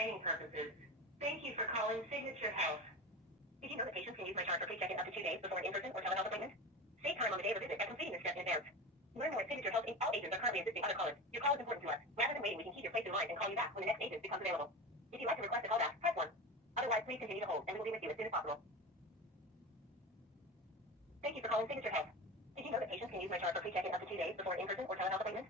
training purposes. Thank you for calling Signature Health. Did you know that patients can use My Chart for free check-in up to 2 days before an in-person or telehealth appointment? Save time on the day of a visit by completing this step in advance. Learn more at Signature Health. All agents are currently assisting other callers. Your call is important to us. Rather than waiting, we can keep your place in line and call you back when the next agent becomes available. If you'd like to request a callback, press 1. Otherwise, please continue to hold, and we will be with you as soon as possible. Thank you for calling Signature Health. Did you know that patients can use My Chart for free check-in up to 2 days before an in-person or telehealth appointment?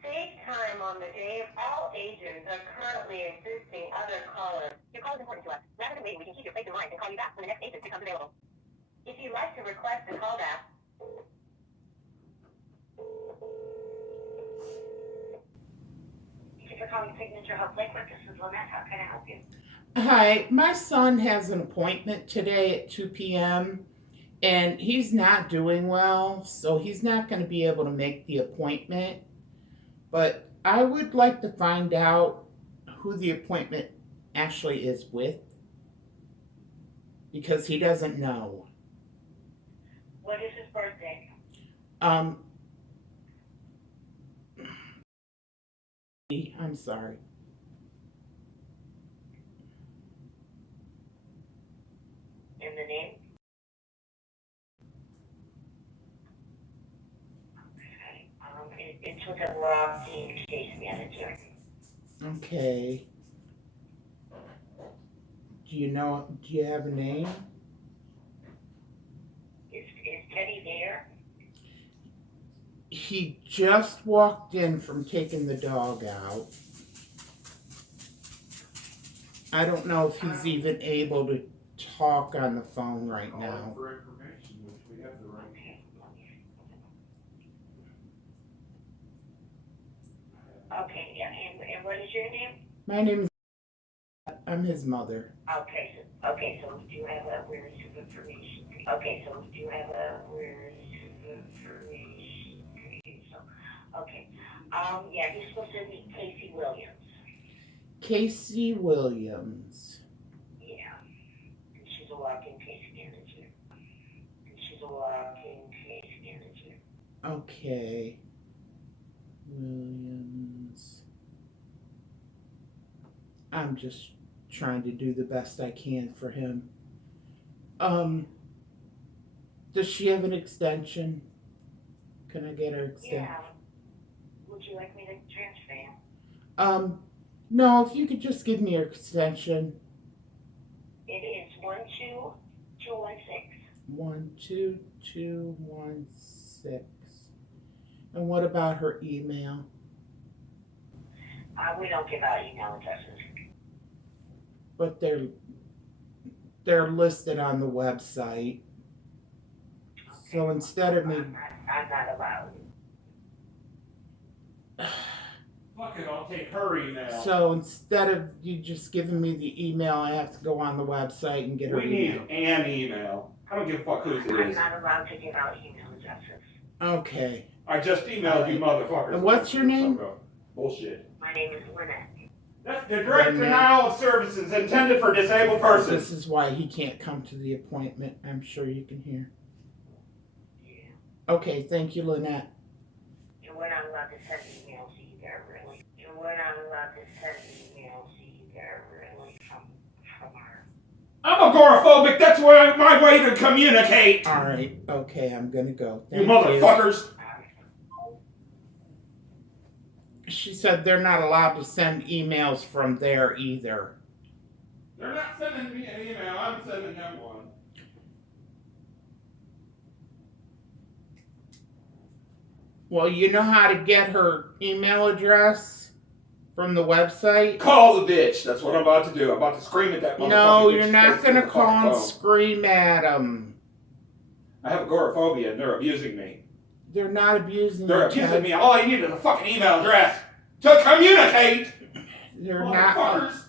Save time on the day. All agents are currently assisting other callers. Your call is important to us. Rather than waiting, we can keep your place in line and call you back when the next agent becomes available. If you'd like to request a callback, thank you for calling Signature Health Lakewood. This is Lynette. How can I help you? Hi, my son has an appointment today at 2 p.m. and he's not doing well, so he's not going to be able to make the appointment. But I would like to find out who the appointment actually is with because he doesn't know. What is his birthday? I'm sorry. And the name? Okay. It's with a walking case manager. Okay. Do you have a name? Is Teddy there? He just walked in from taking the dog out. I don't know if he's even able to talk on the phone right now. For information, which we have the right. Okay, yeah, and what is your name? My name is. I'm his mother. Okay, so we do have a where is his information? Okay, so we do have a where is his information? Okay, yeah, he's supposed to be Casey Williams. Casey Williams. Yeah, and she's a walk-in case manager. Okay. Williams. I'm just trying to do the best I can for him. Does she have an extension? Can I get her extension? Yeah. Would you like me to transfer you? No, if you could just give me your extension. It is 12216. 12216. And what about her email? We don't give out email addresses. But they're listed on the website. Okay. So instead of me, I'm not allowed. Fuck it, I'll take her email. so instead of you just giving me the email, I have to go on the website and get her We need email. an email. I don't give a fuck whose it I'm is. not allowed to give out email addresses. Okay. I just emailed you motherfuckers. And what's your name? Bullshit. My name is Lynette. That's the direct denial of services intended for disabled persons. This is why he can't come to the appointment. I'm sure you can hear. Yeah. Okay, thank you, Lynette. And we're not allowed to send emails either, really. And we're not allowed to send emails either, really, from our... I'm agoraphobic. That's my way to communicate. All right. Okay, I'm gonna go. You motherfuckers. She said they're not allowed to send emails from there either. They're not sending me an email. I'm sending them one. Well, you know how to get her email address from the website? Call the bitch. That's what I'm about to do. I'm about to scream at that motherfucker. No, you're not gonna call and scream at them. I have agoraphobia and they're abusing me. They're not abusing They're you, abusing me. All I need is a fucking email address to communicate. They're not. Motherfuckers.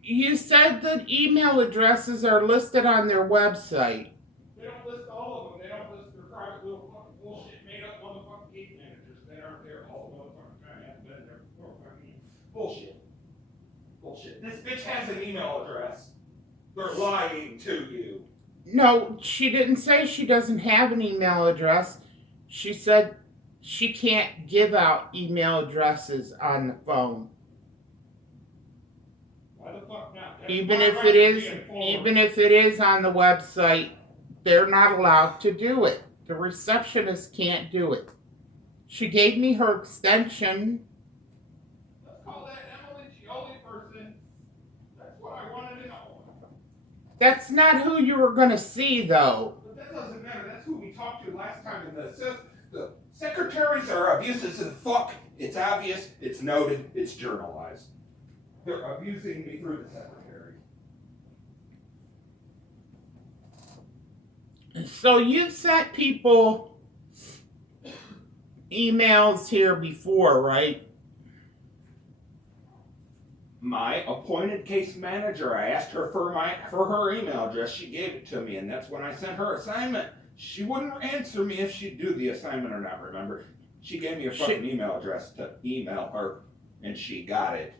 You said that email addresses are listed on their website. They don't list all of them. They don't list their private little fucking bullshit made up motherfucking case managers. They aren't there all the motherfucking time. I haven't been there before. Bullshit. Bullshit. This bitch has an email address. They're lying to you. No, she didn't say she doesn't have an email address. She said she can't give out email addresses on the phone. Why the fuck not? That's Even my if right it to is, be informed. even if it is on the website, they're not allowed to do it. The receptionist can't do it. She gave me her extension. Let's call that Emily Chioli person. That's what I wanted to know. That's not who you were gonna see, though. But that doesn't matter. That's who we talked to last time. And the secretaries are abusive as fuck. It's obvious. It's noted. It's journalized. They're abusing me through the secretary. So you've sent people emails here before, right? My appointed case manager, I asked her for her email address. She gave it to me, and that's when I sent her assignment. She wouldn't answer me if she'd do the assignment or not, remember? She gave me a fucking email address to email her, and she got it.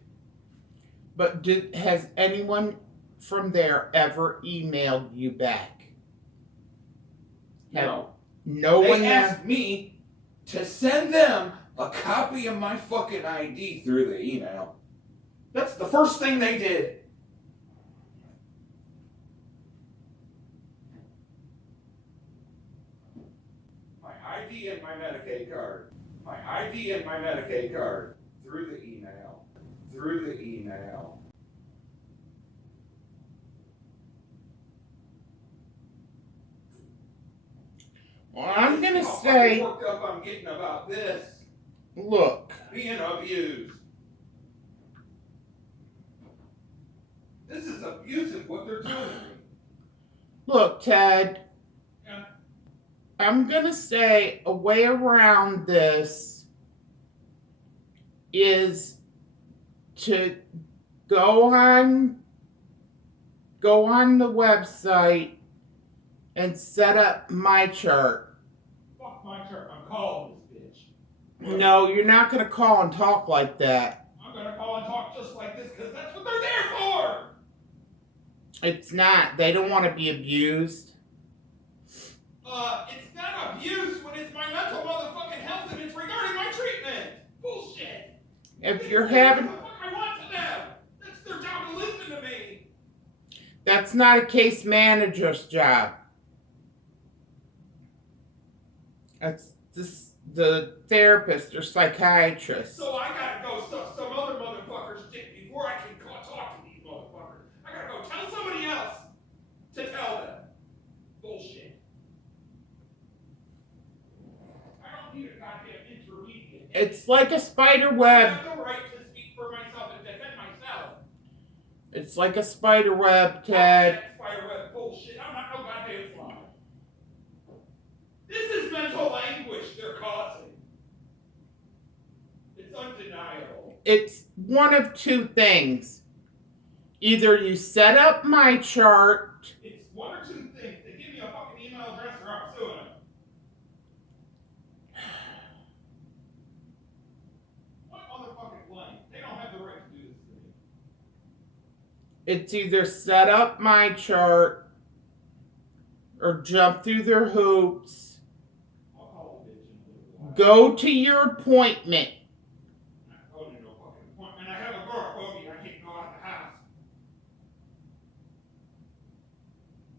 But has anyone from there ever emailed you back? No. No one They there? asked me to send them a copy of my fucking ID through the email. That's the first thing they did. My ID and my Medicaid card. My ID and my Medicaid card. Through the email. Through the email. Well, I'm gonna How say, fucking worked up I'm getting about this. look, Being abused. This is abusive what they're doing to me. look, Ted. Yeah. I'm gonna say a way around this is to go on the website and set up my chart. Fuck my chart. I'm calling this bitch. No, you're not gonna call and talk like that. I'm gonna call and talk just like this because that's what they're there for. It's not. They don't want to be abused. It's not abuse when it's my mental motherfucking health and it's regarding my treatment. Bullshit. If you're having, What the fuck I want to them. That's their job to listen to me. that's not a case manager's job. That's the therapist or psychiatrist. So I gotta go suck some other motherfucker's dick before I can talk to these motherfuckers. I gotta go tell somebody else to tell them. Bullshit. I don't need a goddamn intermediate. It's like a spider I web. have the right to speak for myself and defend myself. It's like a spider web, Fuck Ted. that spiderweb bullshit. I'm not no goddamn fly. This is mental anguish they're causing. It's undeniable. It's one of two things. Either you set up my chart, It's one or two things. They give me a fucking email address or I'm suing them. What motherfucking blank? They don't have the right to do this to me. it's either set up my chart or jump through their hoops. I'll call a bitch in a little while. Go to your appointment. I'm not going to no fucking appointment. I have agoraphobia. I can't go out the house.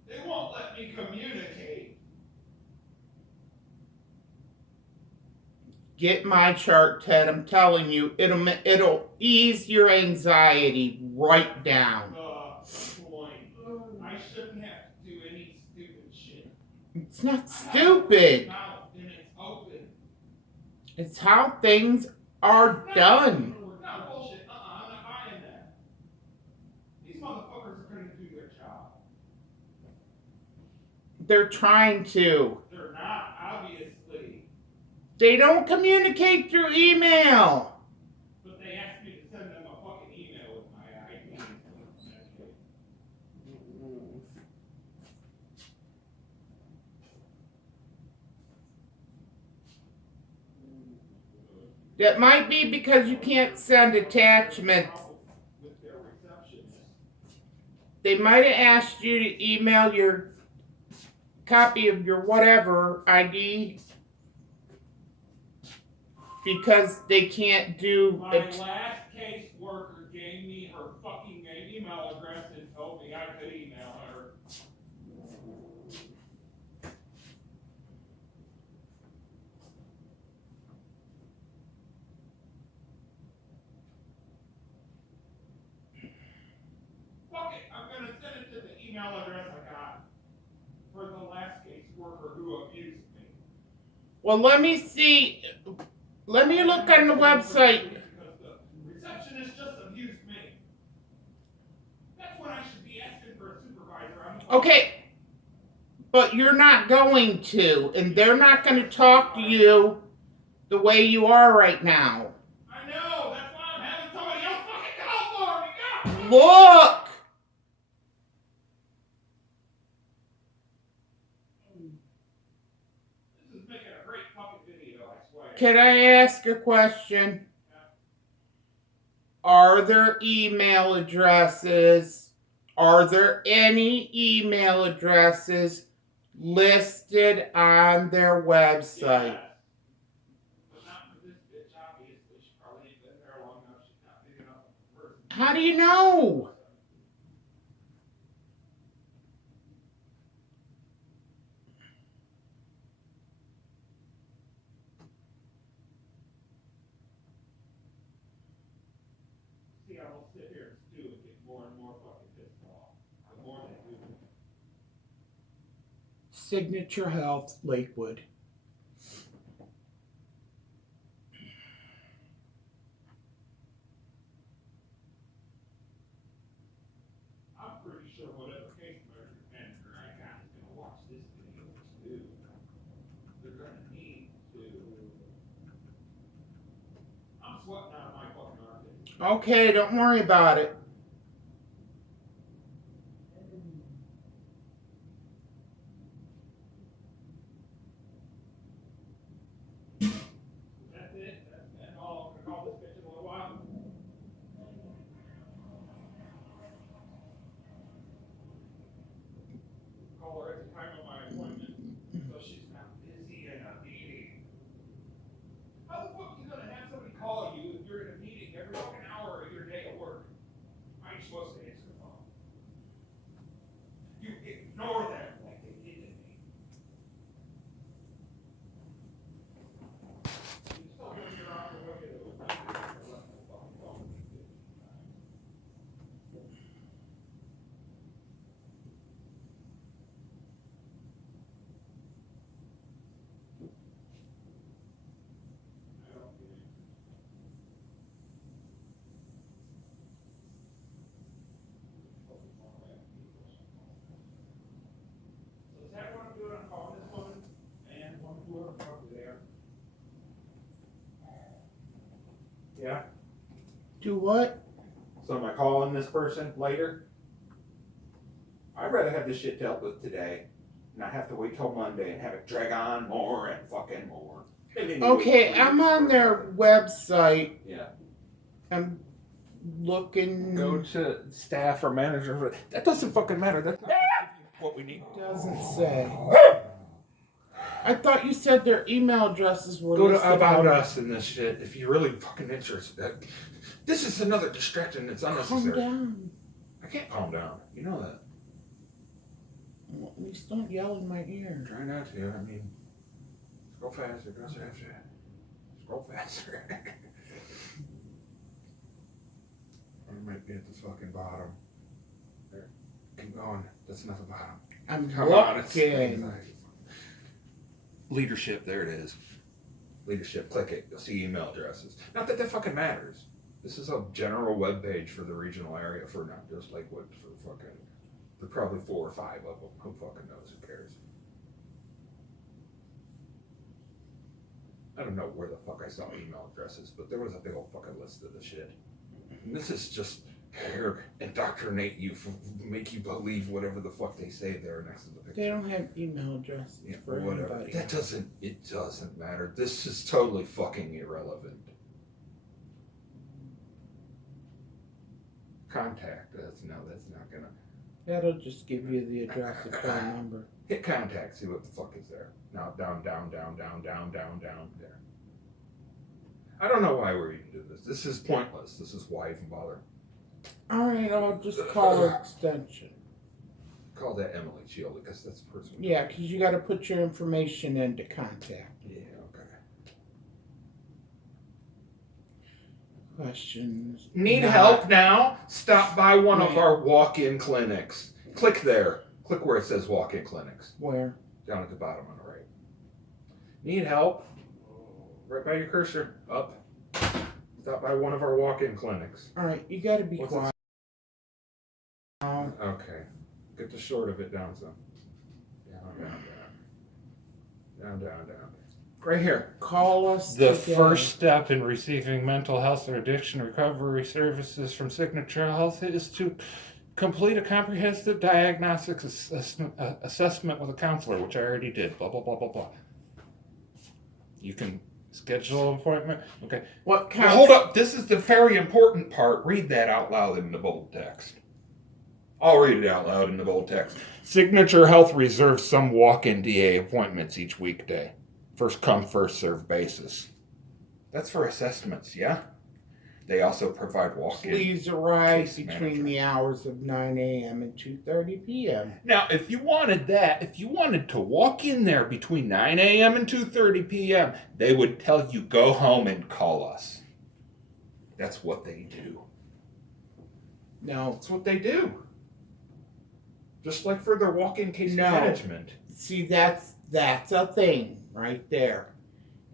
They won't let me communicate. Get my chart, Ted. I'm telling you, it'll ease your anxiety right down. Point. I shouldn't have to do any stupid shit. It's not stupid. Now, and it's open. It's how things are done. No, bullshit. I'm not buying that. These motherfuckers are going to do their job. They're trying to. They're not, obviously. They don't communicate through email. But they asked me to send them a fucking email with my ID. That might be because you can't send attachments. With their receptionist. They might have asked you to email your copy of your whatever ID because they can't do My last case worker gave me her fucking name. Well, let me see. Let me look on the website. Because the receptionist just abused me. That's when I should be asking for a supervisor. Okay, but you're not going to, and they're not going to talk to you the way you are right now. I know. That's why I'm having somebody else fucking call for me. God. Look! This is making a great fucking video, I swear. Can I ask a question? Are there email addresses? Are there any email addresses listed on their website? Yes. But not for this bitch, obviously. She probably ain't been there long enough. She's not big enough of a person. How do you know? See, I will sit here and stew and get more and more fucking pissed off. The more they do. Signature Health, Lakewood. I'm pretty sure whatever case manager I got is gonna watch this video too. They're gonna need to. I'm sweating out of my fucking armpit. Okay, don't worry about it. That's it. That's all. I'm gonna call this bitch in a little while. Call her at the time of my appointment, so she's not busy in a meeting. How the fuck are you gonna have somebody call you if you're in a meeting every fucking hour of your day at work? How are you supposed to answer the phone? You ignore them like they did to me. You still bring your arm and look at it with me. You're left the fucking phone with me 15 times. I don't get it. So is that what I'm doing? I'm calling this woman and one whoever fuck there. Yeah. Do what? So am I calling this person later? I'd rather have this shit dealt with today, not have to wait till Monday and have it drag on more and fucking more. Okay, I'm on their website. Yeah. I'm looking. Go to staff or manager. That doesn't fucking matter. That's not what we need. Doesn't say. I thought you said their email addresses were Go listed to About on- Us and this shit if you're really fucking interested. This is another distraction that's Calm unnecessary. down. I can't calm down. You know that. Well, at least don't yell in my ear. Try not to. I mean, scroll faster. Go faster. Scroll faster. I might be at the fucking bottom. There. Keep going. That's not the bottom. I'm Come on, it's looking. leadership. There it is. Leadership. Click it. You'll see email addresses. Not that that fucking matters. This is a general web page for the regional area for not just Lakewood, for fucking. There are probably 4 or 5 of them. Who fucking knows? Who cares? I don't know where the fuck I saw email addresses, but there was a big old fucking list of the shit. And this is just here indoctrinate you, make you believe whatever the fuck they say there next to the picture. They don't have email addresses Yeah, for whatever. anybody. That doesn't. It doesn't matter. This is totally fucking irrelevant. Contact. That's not gonna. That'll just give you the address and phone number. Hit contact. See what the fuck is there. Now down there. I don't know why we're even doing this. This is pointless. This is why even bother. All right, I'll just call her extension. Call that Emily Shield because that's the person. Yeah, because you got to put your information into contact. Yeah. Okay. Questions. Need Not- help now? Stop by one of Right. our walk-in clinics. Click there. Click where it says walk-in clinics. Where? Down at the bottom on the right. Need help? Right by your cursor. Up. Stop by one of our walk-in clinics. All right, you got to be What's quiet. Now. Okay. Get the short of it down some. Down. Right here. Call us The today. first step in receiving mental health or addiction recovery services from Signature Health is to complete a comprehensive diagnostic assessment with a counselor, which I already did. Blah, blah, blah, blah, blah. You can schedule an appointment. Okay. What kind? Well, hold up. This is the very important part. Read that out loud in the bold text. I'll read it out loud in the bold text. Signature Health reserves some walk-in DA appointments each weekday. First come, first served basis. That's for assessments, yeah? They also provide walk-in. Please arrive case between manager. the hours of 9 a.m. and 2:30 p.m. Now, if you wanted to walk in there between 9 a.m. and 2:30 p.m., they would tell you, go home and call us. That's what they do. No, That's what they do. Just like for their walk-in case No. management. see that's a thing right there.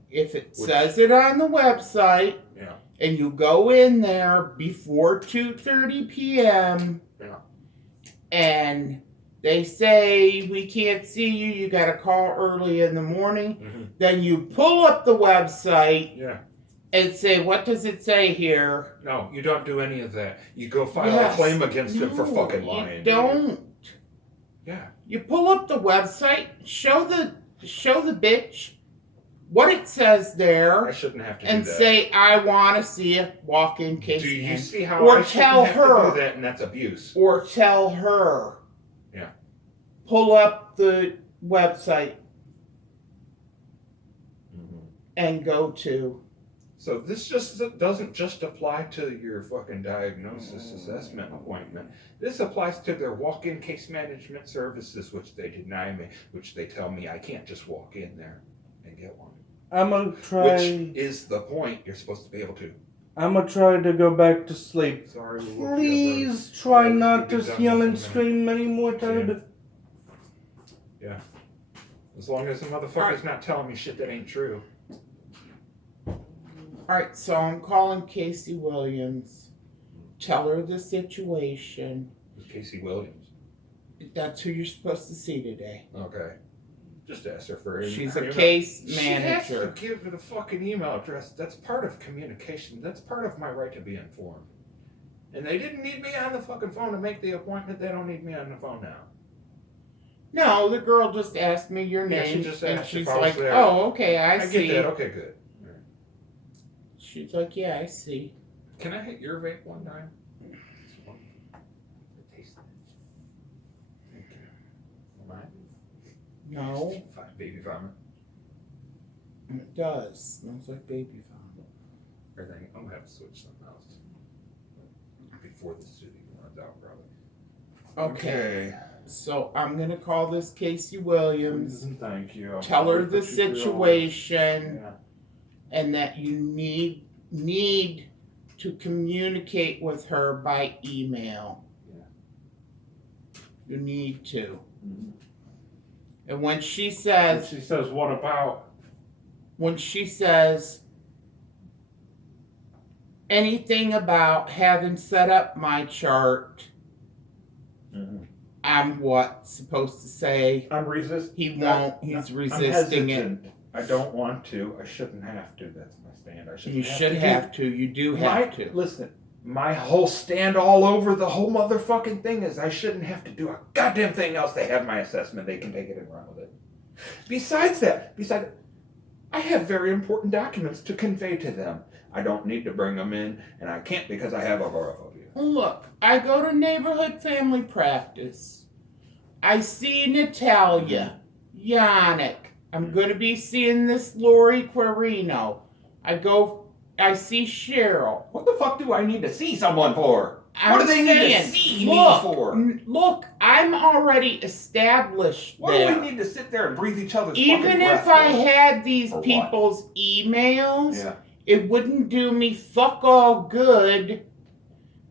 If it Which- says it on the website, Yeah. and you go in there before 2:30 p.m. Yeah. and they say we can't see you, you got to call early in the morning, Mm-hmm. then you pull up the website Yeah. and say, what does it say here? No, you don't do any of that. You go file Yes. a claim against him for No, fucking lying. You don't. Yeah. You pull up the website, show the bitch what it says I there, shouldn't have to and do that. say, I want to see a walk-in case. Do you man." see how Or I shouldn't tell have her. to do that, and that's abuse? Or tell her. Yeah. Pull up the website and go to. So this just doesn't just apply to your fucking diagnosis assessment appointment. This applies to their walk-in case management services, which they deny me, which they tell me I can't just walk in there and get one. I'm gonna Which try. is the point. You're supposed to be able to. I'm gonna try to go back to sleep. Sorry. we woke you up Please try Yeah, not we'll to be done yell in a and minute. scream any more time. early. As long as the motherfucker's not telling me shit that ain't true. Alright, so I'm calling Casey Williams. Tell her the situation. It's Casey Williams. That's who you're supposed to see today. Okay. Just ask her for She's a you know, case She has to manager. give me the fucking email address. That's part of communication. That's part of my right to be informed. And they didn't need me on the fucking phone to make the appointment. They don't need me on the phone now. No, the girl just asked me your Yeah, she name. just and asked she's if I was like, there. oh, okay, I see. get that. Okay, good. She's like, yeah, I see. Can I hit your vape one time? Taste it. Thank you. Mine? No, Fine, baby vomit. it does. Smells like baby vomit. Everything. I'm gonna have to switch something else before the studio runs out, probably. Okay. So I'm gonna call this Casey Williams. And thank you. I'll Tell her probably the put you through all this. situation Yeah. and that you need to communicate with her by email. Yeah. You need to. Mhm. And when she And says, she says, what about? anything about having set up my chart, Mhm. I'm supposed to say? I'm resisting. He won't. He's I'm resisting it. hesitant. I don't want to. I shouldn't have to. That's my stand. I shouldn't You have should to. have to. You do have to. Listen, my whole stand all over the whole motherfucking thing is I shouldn't have to do a goddamn thing else. They have my assessment. They can take it and run with it. Besides that, I have very important documents to convey to them. I don't need to bring them in, and I can't because I have agoraphobia. Look, I go to neighborhood family practice. I see Natalia, Yannick. I'm going to be seeing this Lori Quirino. I see Cheryl. What the fuck do I need to see someone for? I'm What do they need to saying, see me look, for? Look, I'm already established What there. do we need to sit there and breathe each other's Even fucking if breath I for? had these For what? people's emails, Yeah. it wouldn't do me fuck all good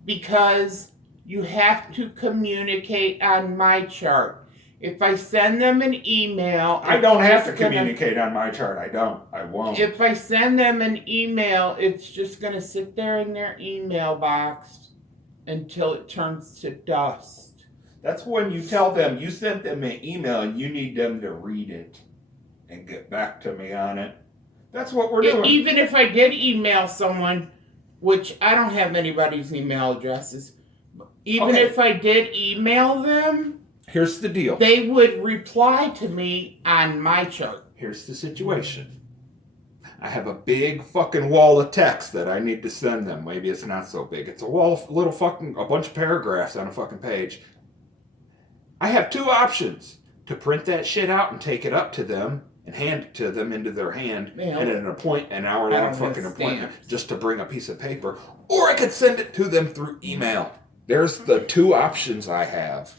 because you have to communicate on my chart. If I send them an email, I don't have to it's gonna- communicate on my chart. I don't. I won't. If I send them an email, it's just gonna sit there in their email box until it turns to dust. That's when you tell them you sent them an email and you need them to read it and get back to me on it. That's what we're doing. Even if I did email someone, which I don't have anybody's email addresses, even Okay. if I did email them, Here's the deal. they would reply to me on my chart. Here's the situation. I have a big fucking wall of text that I need to send them. Maybe it's not so big. It's a a bunch of paragraphs on a fucking page. I have two options: to print that shit out and take it up to them and hand it to them into their hand, Yeah. and an hour I long don't have fucking appointment stamps. just to bring a piece of paper, or I could send it to them through email. There's the two options I have.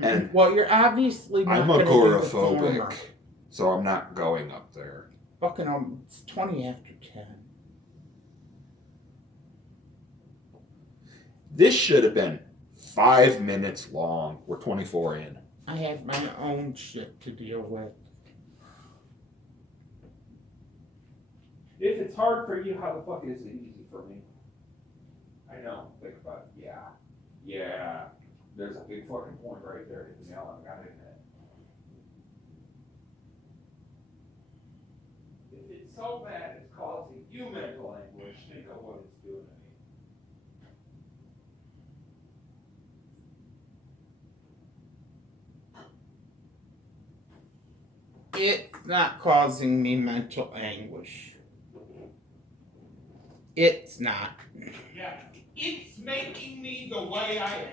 And Well, you're obviously not I'm gonna do the agoraphobic, former. so I'm not going up there. Fucking it's 20 after 10. This should have been 5 minutes long. We're 24 in. I had my own shit to deal with. If it's hard for you, how the fuck is it easy for me? I know. Think about it. Yeah. Yeah. There's a big fucking point right there. Hit the nail on the head. If it's so bad it's causing you mental anguish, think of what it's doing to me. It's not causing me mental anguish. It's not. Yeah, it's making me the way I am.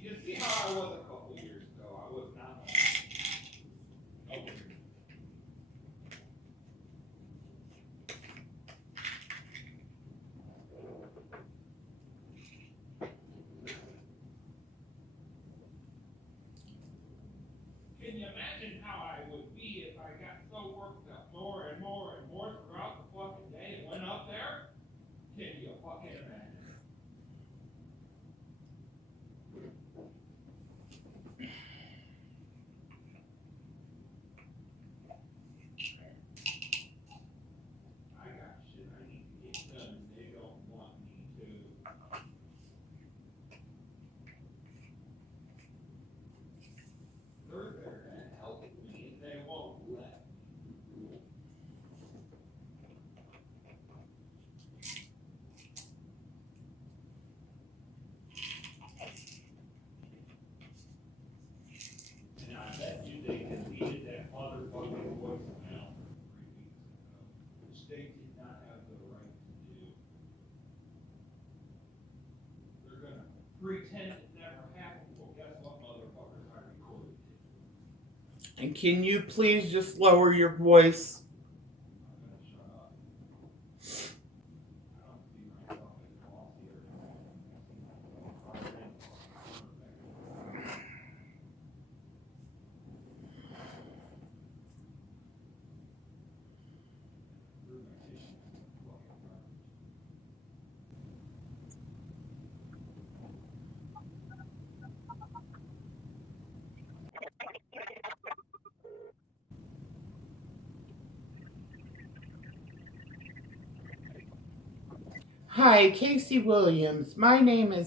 You see how I was a couple years ago? I was not. Okay. Can you imagine how I would be if I got so worked up more and more and more throughout the fucking day and went up there? Can you fucking imagine? I got shit I need to get done and they don't want me to. They're there and helping me and they won't let me. And I bet you they deleted that motherfucking voicemail 3 weeks ago, which they did not have the right to do. They're gonna pretend it never happened, well, guess what, motherfuckers, I recorded it. And can you please just lower your voice? I'm gonna shut up. I don't see myself as boss here. Hi, Casey Williams. My name is.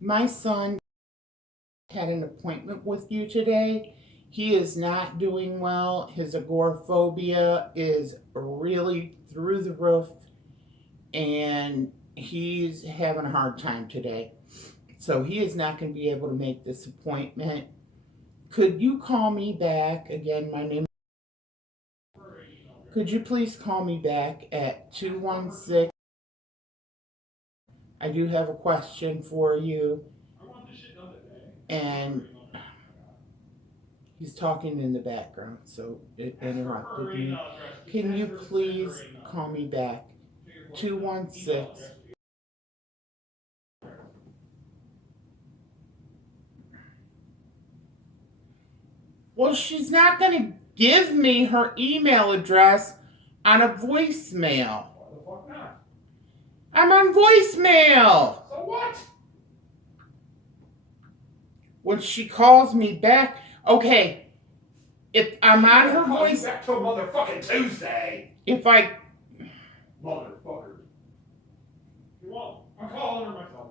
My son had an appointment with you today. He is not doing well. His agoraphobia is really through the roof, and he's having a hard time today. So he is not going to be able to make this appointment. Could you call me back? Again, my name. Could you please call me back at 216? I do have a question for you. I want this shit done today. And he's talking in the background, so it interrupted me. Can you please call me back? 216. Well, she's not going to give me her email address on a voicemail. Why the fuck not? I'm on voicemail. So what? when she calls me back, okay, if I'm on her Call you voice, back till motherfucking Tuesday. if I, Motherfucker. You won't. I'm calling her myself.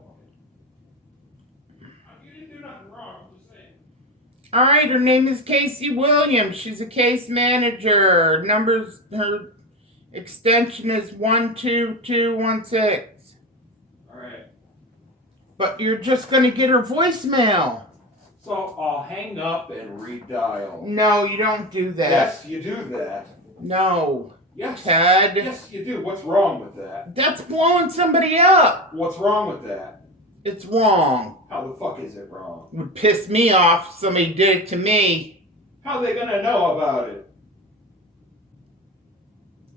You didn't do nothing wrong. I'm just saying. all right, her name is Casey Williams. She's a case manager. Her extension is 12216. All right. But you're just gonna get her voicemail. So I'll hang up and redial. No, you don't do that. Yes, you do that. No, Yes. Ted. Yes, you do. What's wrong with that? That's blowing somebody up. What's wrong with that? It's wrong. How the fuck is it wrong? It would piss me off if somebody did it to me. How are they gonna know about it?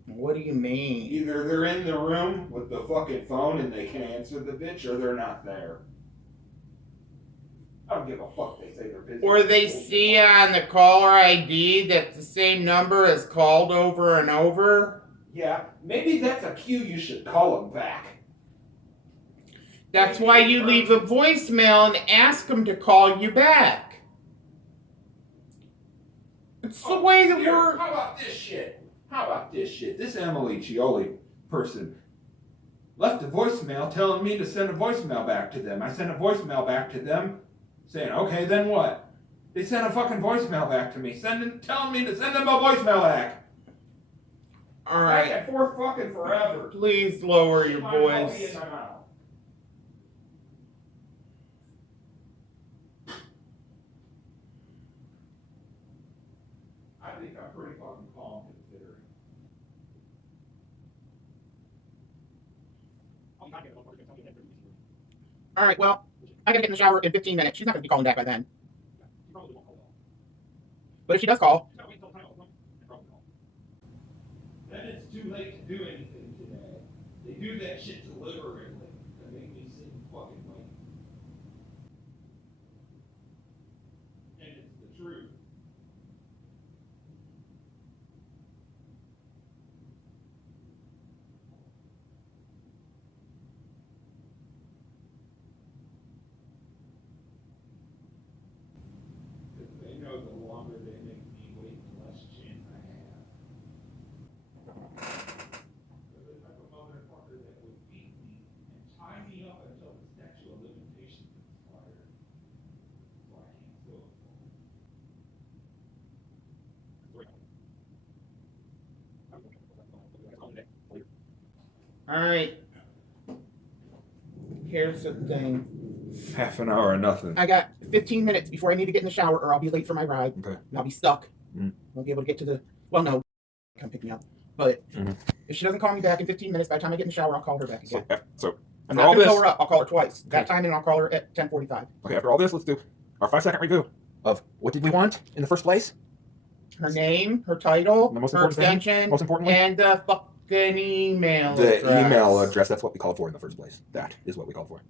What do you mean? Either they're in the room with the fucking phone and they can answer the bitch, or they're not there. I don't give a fuck. They say they're busy. Or they see on the caller ID that the same number is called over and over. Yeah, maybe that's a cue. You should call them back. That's why you leave a voicemail and ask them to call you back. It's the way the Here, word. How about this shit? How about this shit? This Emily Chioli person left a voicemail telling me to send a voicemail back to them. I sent a voicemail back to them saying, okay, then what? They sent a fucking voicemail back to me, telling me to send them a voicemail back. All Back right, and forth fucking forever. please lower your My coffee voice. in my mouth. I think I'm pretty fucking calm considering. All right, well, I gotta get in the shower in 15 minutes. She's not gonna be calling back by then. But if she does call, Then it's too late to do anything today. They do that shit deliberately to make me sit and fucking wait. And it's the truth. Because they know the longer they make me wait, the less chance I have. They're the type of motherfucker that would beat me and tie me up until the statute of limitations expired. So I can't do it. all right. Here's the thing. Half an hour or nothing. I got 15 minutes before I need to get in the shower, or I'll be late for my ride. Okay. And I'll be stuck. Mm. Won't be able to get to the. Well, no, come pick me up. But Mhm. if she doesn't call me back in 15 minutes, by the time I get in the shower, I'll call her back again. So I'm after not all gonna this, call her up. I'll call her twice. That time, and I'll call her at 10:45. okay, after all this, let's do our 5-second review of what did we want in the first place. Her name, her title, The most her important thing, extension, most importantly, and the fucking email the address. email address. That's what we called for in the first place. That is what we called for.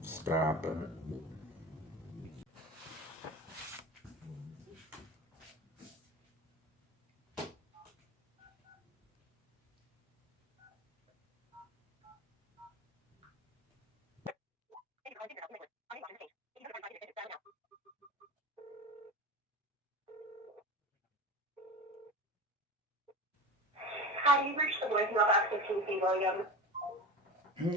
Stop it. Hi, you've reached the voicemail box of Casey Williams.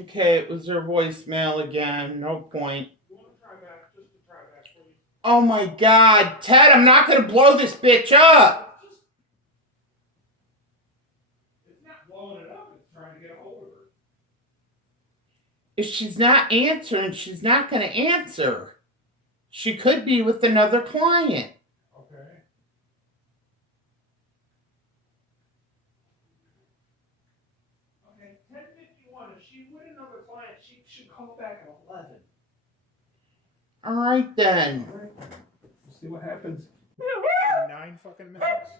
Okay, it was her voicemail again. No point. You want to try back, just to try back, please? Oh my God, Ted! I'm not gonna blow this bitch up. It's not blowing it up, it's trying to get a hold of her. If she's not answering, she's not gonna answer. She could be with another client. Okay. Okay, 10:51. If she would another client, she should call back at 11. All right then. All right. We'll see what happens. In 9 fucking minutes.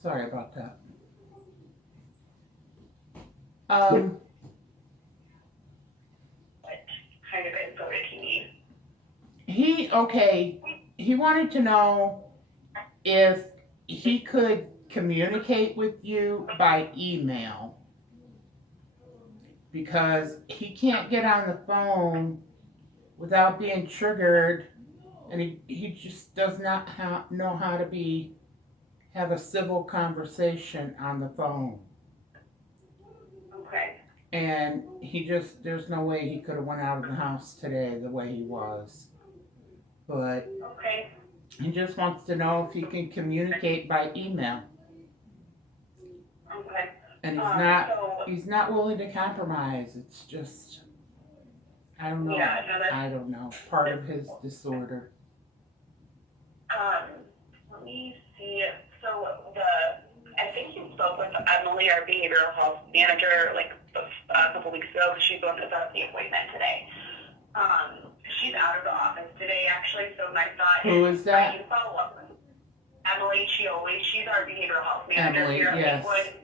Sorry about that. What kind of info did he need? He wanted to know if he could communicate with you by email because he can't get on the phone without being triggered, and he just does not know how to have a civil conversation on the phone. Okay. And there's no way he could have went out of the house today the way he was. But Okay. he just wants to know if he can communicate by email. Okay. And So, he's not willing to compromise. It's just, I don't know. yeah, no, that's, I don't know. Part of his disorder. let me see. So I think you spoke with Emily, our behavioral health manager, like a couple weeks ago, because she's the one that set up the appointment today. She's out of the office today, actually, so my thought Who is that? I can follow up with Emily Chioli. She's our behavioral health manager Emily, here at yes. Lakewood.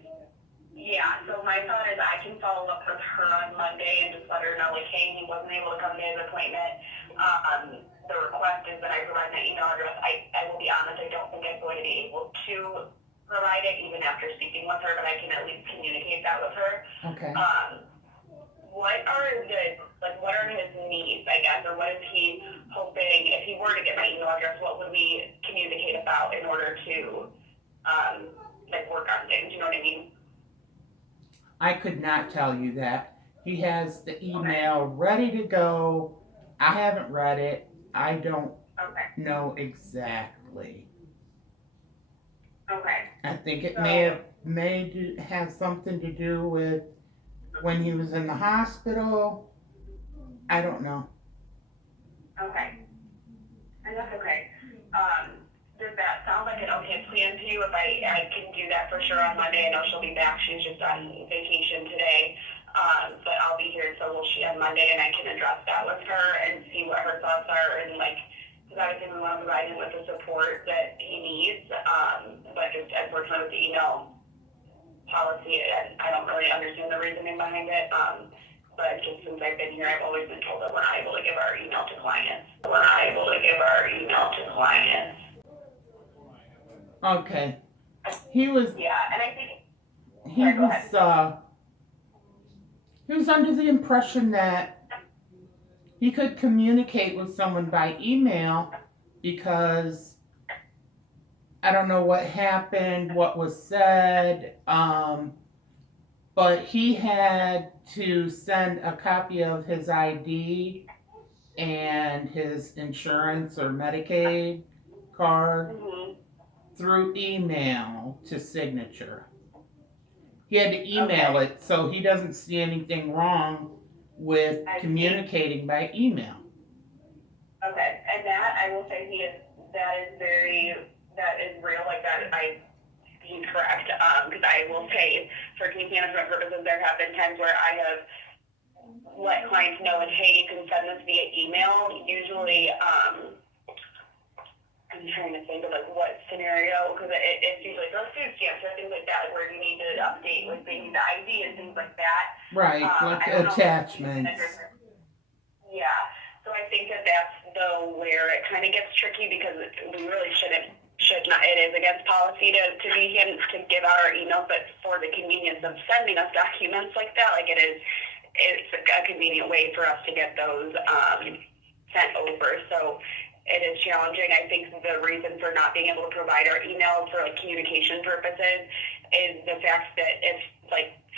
Yeah, so my thought is I can follow up with her on Monday and just let her know, like, hey, he wasn't able to come to his appointment. The request is that I provide my email address. I will be honest, I don't think I'm going to be able to provide it even after speaking with her, but I can at least communicate that with her. Okay. What are his needs, I guess, or what is he hoping, if he were to get my email address, what would we communicate about in order to, work on things, you know what I mean? I could not tell you that. He has the email ready to go. I haven't read it. I don't Okay. know exactly. Okay. I think it may have something to do with when he was in the hospital. I don't know. Okay. And that's okay. Does that sound like an okay plan to you? If I can do that for sure on Monday. I know she'll be back. She's just on vacation today. But I'll be here until on Monday, and I can address that with her and see what her thoughts are. And because obviously we want to provide him with the support that he needs. But just unfortunately with the email policy, I don't really understand the reasoning behind it. But just since I've been here, I've always been told that we're not able to give our email to clients. Okay. He was Yeah, and I think he was under the impression that he could communicate with someone by email because I don't know what happened, what was said, but he had to send a copy of his ID and his insurance or Medicaid card through email to Signature. He had to email it, so he doesn't see anything wrong with communicating by email. Okay, and that I will say that is real, like that he's correct, because I will say for case management purposes, there have been times where I have let clients know, and hey, you can send this via email. Usually, I'm trying to think of what scenario, because it's usually those food stamps or things like that, where you need to update with maybe the ID and things like that. Right, like attachments. Yeah, so I think that's where it kind of gets tricky, because we really should not, it is against policy to give out our emails, but for the convenience of sending us documents like that, it's a convenient way for us to get those sent over. So it is challenging. I think the reason for not being able to provide our emails for communication purposes is the fact that if,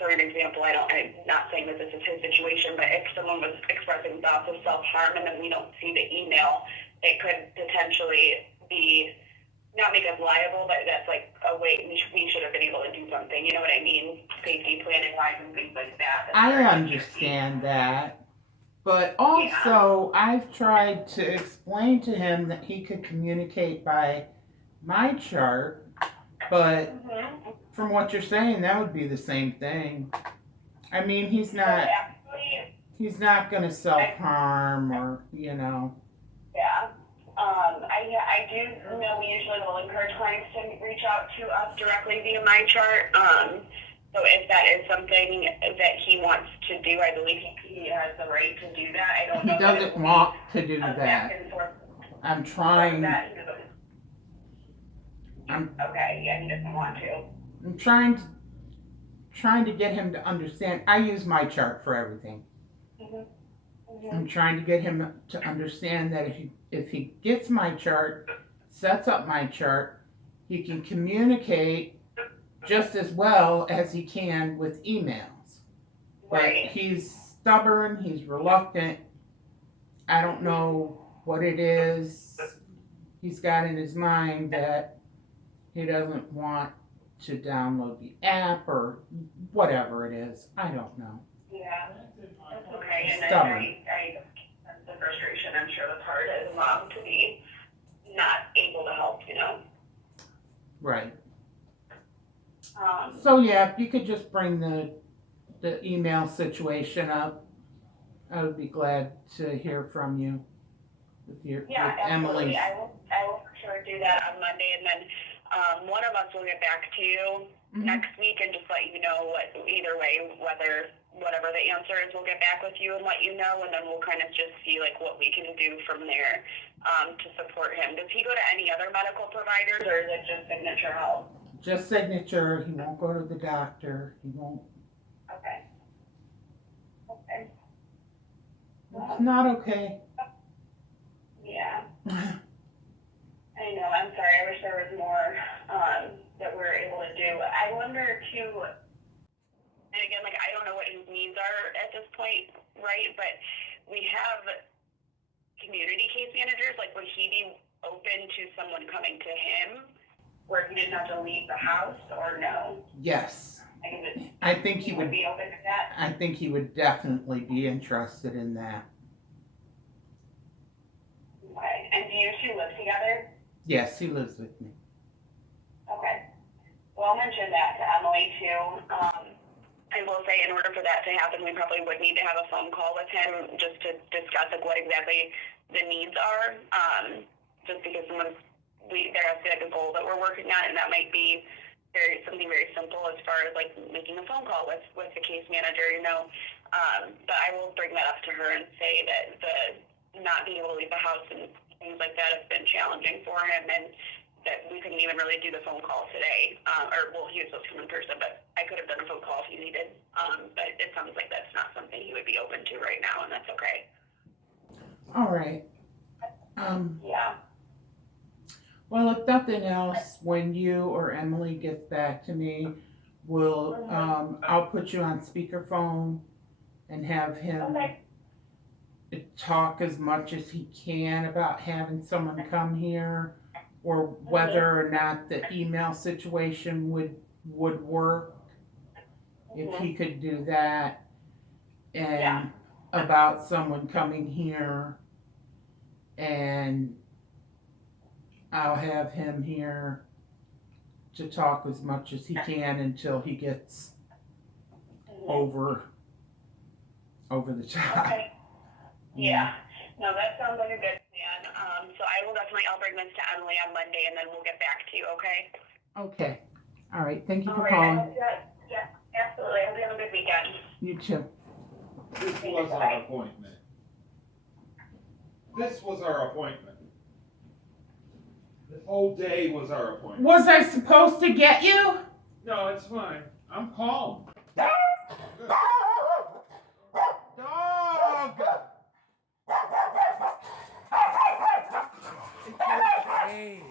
for an example, I'm not saying that this is his situation, but if someone was expressing thoughts of self-harm and then we don't see the email, it could potentially not make us liable, but that's a way we should have been able to do something. You know what I mean? Safety planning wise and things like that. I understand that. But also, I've tried to explain to him that he could communicate by my chart, but from what you're saying, that would be the same thing. I mean, he's not going to self-harm or, Yeah. I do know we usually will encourage clients to reach out to us directly via my chart. So if that is something that he wants to do, I believe he has the right to do that. I don't know. He doesn't want to do that. I'm trying. Okay, yeah, he doesn't want to. I'm trying to get him to understand. I use my chart for everything. I'm trying to get him to understand that if he gets my chart, sets up my chart, he can communicate just as well as he can with emails. But Right. he's stubborn, he's reluctant. I don't know what it is he's got in his mind that he doesn't want to download the app or whatever it is. I don't know. Yeah, that's okay. And Stubborn. I sense the frustration. I'm sure that's hard as a mom to be not able to help, you know. Right. Um, So yeah, if you could just bring the email situation up, I would be glad to hear from you with yeah, Emily's. absolutely. I will for sure do that on Monday, and then one of us will get back to you Mhm. next week and just let you know what either way, whatever the answer is, we'll get back with you and let you know, and then we'll kind of just see like what we can do from there to support him. Does he go to any other medical providers, or is it just Signature Health? Just signature. He won't go to the doctor. He won't. Okay. Okay. It's not okay. Yeah. I know. I'm sorry. I wish there was more that we were able to do. I wonder too. And again, like I don't know what his needs are at this point, right? But we have community case managers. Like, would he be open to someone coming to him, where he didn't have to leave the house, or no? Yes. I I think he would. be open to that. I think he would definitely be interested in that. Okay. And do you two live together? Yes, he lives with me. Okay. Well, I'll mention that to Emily too. I will say, in order for that to happen, we probably would need to have a phone call with him just to discuss like what exactly the needs are. Just because there has to be like a goal that we're working on, and that might be something very simple as far as like making a phone call with the case manager, you know. But I will bring that up to her and say that the not being able to leave the house and things like that has been challenging for him, and that we couldn't even really do the phone call today. He was supposed to come in person, but I could have done a phone call if he needed. But it sounds like that's not something he would be open to right now, and that's okay. All right. Yeah. Well, if nothing else, when you or Emily gets back to me, I'll put you on speakerphone and have him Okay. talk as much as he can about having someone come here, or whether or not the email situation would work. If he could do that, and Yeah. about someone coming here, and I'll have him here to talk as much as he can until he gets over the top. Okay. Yeah. No, that sounds like a good plan. So I'll bring this to Emily on Monday, and then we'll get back to you, okay? Okay. All right. Thank you All for right. I calling. hope yeah, absolutely. I hope you have a good weekend. You too. This was our appointment. This was our appointment. This whole day was our appointment. Was I supposed to get you? No, it's fine. I'm calm. Dog. It's okay.